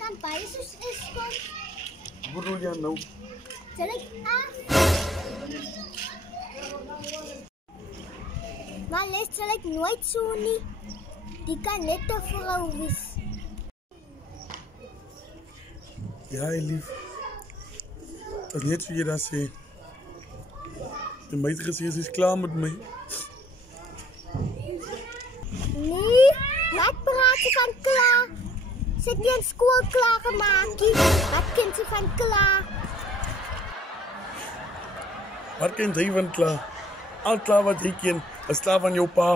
kan baie soos is kom. Wat bedoel jy nou? Sal ek af? Maar les sal ek nooit so nie. Die kan net 'n vrou wees. Ja, lief. Dat is net so jy dat sê. Die meid gesê sy is klaar met my. Nee, wat praat jy van klaar? Sy het nie in skool klaar gemaak nie. Wat ken sy van klaar? Wat ken jy van klaar? Al klaar wat jy ken, is klaar van jou pa.